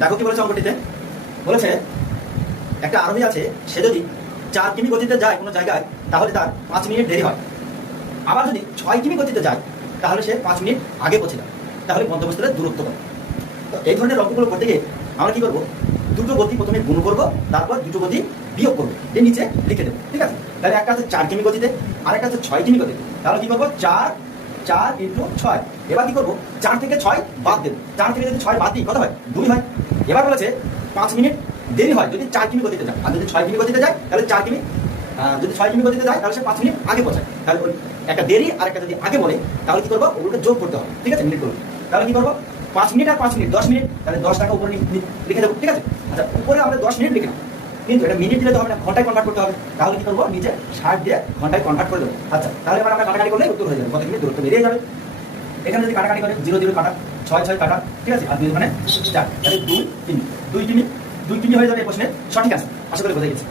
দেখো কি বলেছে অঙ্কটিতে? বলেছে, একটা আরোহী আছে, সে যদি চার কিমি গতিতে যায় কোনো জায়গায়, তাহলে তার পাঁচ মিনিট দেরি হয়। আবার যদি ছয় কিমি গতিতে যায়, তাহলে সে পাঁচ মিনিট আগে পৌঁছে যায়। তাহলে গন্তব্যস্থলের দূরত্ব কত তো এই ধরনের অঙ্কগুলো করতে গিয়ে আমরা কি করব? দুটো গতি প্রথমে গুণ করব, তারপর দুটো গতি বিয়োগ করব। এর নিচে লিখে দেবো, ঠিক আছে? তাহলে একটা আছে চার কিমি গতিতে আর একটা আছে ছয় কিমি গতিতে। তাহলে কি করব? চার চার ইন্টু ছয়। এবার কি করব? চার থেকে ছয় বাদ দেবো। চার থেকে যদি ছয় বাদ দিই, কত হয়? দুই হয়। এবার বলেছে পাঁচ মিনিট দেরি হয় যদি চার কিমি গতিতে যায়। আর যদি ছয় কিমি গতিতে যায়, তাহলে চার কিমি যদি ছয় কিমি গতিতে যায়, তাহলে সে পাঁচ মিনিট আগে পৌঁছায়। তাহলে একটা দেরি আর একটা যদি আগে বলে, তাহলে কি করব? ওগুলোকে যোগ করতে হবে। ঠিক আছে? মিনিট করব তাহলে কি করব? পাঁচ মিনিট আর পাঁচ মিনিট। দশ মিনিট, তাহলে দশ টাকা উপরে লিখে দেবো। ঠিক আছে? আচ্ছা উপরে আমরা দশ মিনিট লিখে নেব। কিন্তু এটা মিনিট দিলে তো হবে না, ঘন্টায় কনভার্ট করতে হবে। তাহলে কি করব? নিজে ষাট দিয়ে ঘন্টায় কনভার্ট করে দেবো। আচ্ছা তাহলে এবার আমরা কাটাকাটি করলে উত্তর হয়ে যাবে। কত মিনিট দূরত্ব বেরিয়ে যাবে। এখানে যদি কাটাকাটি করে জিরো জিরো কাটা, ছয় ছয় কাটা, ঠিক আছে? আর দুই মানে চার, তাহলে দুই তিন দুই তিন দুই তিন হয়ে যাবে এই প্রশ্নের সঠিক আছে আশা করি বোঝা গেছে।